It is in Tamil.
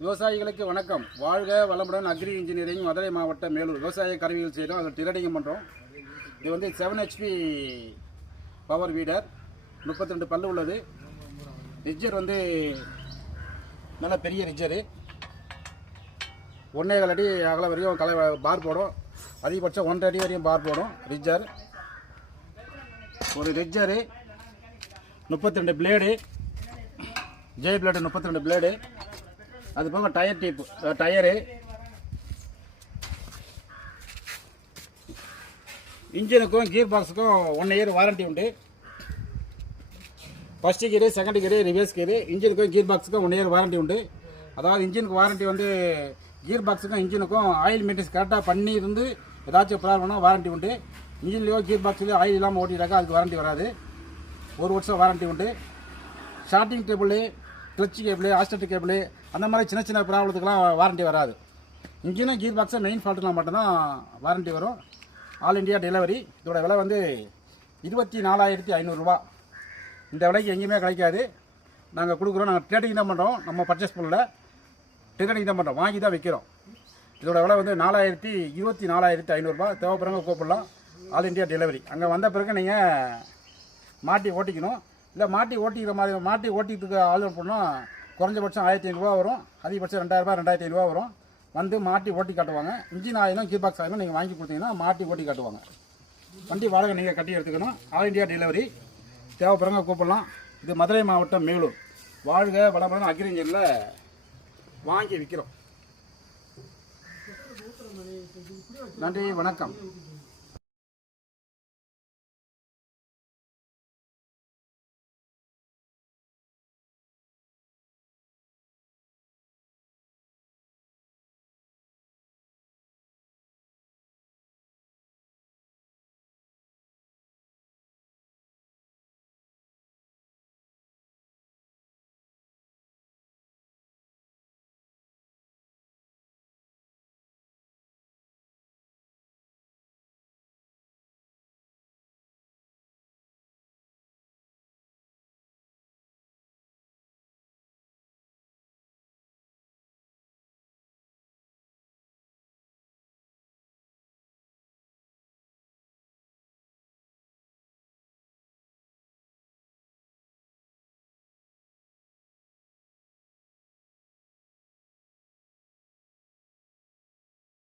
விவசாயிகளுக்கு வணக்கம். வாழ்க வளமுடன். அக்ரி இன்ஜினியரிங், மதுரை மாவட்டம், மேலூர். விவசாய கருவிகள் செய்கிறோம், அதில் டிரேடிங்கும் பண்ணுறோம். இது வந்து 7 HP பவர் வீடர், 32 பல்லு உள்ளது. ரிஜர் வந்து நல்ல பெரிய ரிஜரு, 1.25 அடி அகல வரையும் பார் போடும். அதிகபட்சம் 1.5 அடி வரையும் பார் போடும் ரிஜர். ஒரு ரிஜரு, 32 பிளேடு, ஜே பிளேடு 32 பிளேடு. அது போக டயர் டீப்பு, டயரு, இன்ஜினுக்கும் கீர் பாக்ஸுக்கும் 1 இயர் வாரண்டி உண்டு. ஃபஸ்ட்டு கீரு, செகண்ட் கீரு, ரிவர்ஸ் கீரு. இன்ஜினுக்கும் கீர் பாக்ஸுக்கும் 1 இயர் வாரண்டி உண்டு. அதாவது இன்ஜினுக்கு வாரண்டி வந்து கீர் பாக்ஸுக்கும் இன்ஜினுக்கும் ஆயில் மெயின்டென்ஸ் கரெக்டாக பண்ணி இருந்து ஏதாச்சும் ப்ராப்ளம்னா வாரண்டி உண்டு. இன்ஜின்லேயோ கீர் பாக்ஸ்லேயோ ஆயில் இல்லாமல் ஓட்டிட்டாக்கா அதுக்கு வாரண்டி வராது. 1 வருஷம் வாரண்டி உண்டு. ஸ்டார்டிங் டேபிள், கிளச் கேபிள், ஆஸ்டர் கேபிள், அந்த மாதிரி சின்ன சின்ன ப்ராப்ளத்துக்கெலாம் வாரண்டி வராது. இன்ஜினும் கீர் பாக்ஸை மெயின் ஃபால்ட்டுலாம் மட்டும்தான் வாரண்டி வரும். All India delivery. இதோட விலை வந்து 24,500 ரூபா. இந்த விலைக்கு எங்கேயுமே கிடைக்காது. நாங்கள் கொடுக்குறோம். நாங்கள் ட்ரேடிங் தான் பண்ணுறோம். நம்ம பர்ச்சேஸ் பண்ணல, ட்ரேடிங் தான் பண்ணுறோம், வாங்கி தான் விற்கிறோம். இதோட விலை வந்து 24,500 ரூபா. தேவைப்படுறவங்க கூப்பிடலாம். All India delivery. அங்கே வந்த பிறகு நீங்கள் மாட்டி ஓட்டிக்கணும். இல்லை மாட்டி ஓட்டிக்கிற மாதிரி மாட்டி ஓட்டிக்கிறதுக்கு ஆர்டர் பண்ணோம். குறைஞ்சபட்சம் 1,500 ரூபா வரும். அதிகபட்சம் 2,000 ரூபா, 2,500 ரூபா வரும். வந்து மாட்டி ஓட்டி காட்டுவாங்க. இன்ஜின் ஆயிலும் கீர் பாக்ஸ் ஆயிலும் நீங்கள் வாங்கி கொடுத்தீங்கன்னா மாட்டி ஓட்டி காட்டுவாங்க. வண்டி வாடகை நீங்கள் கட்டி எடுத்துக்கணும். All India delivery. தேவைப்படுறவங்க கூப்பிடலாம். இது மதுரை மாவட்டம், மேலூர். வாழ்க வளமுடன் அக்ரி இன்ஜினில் வாங்கி விற்கிறோம். நன்றி, வணக்கம்.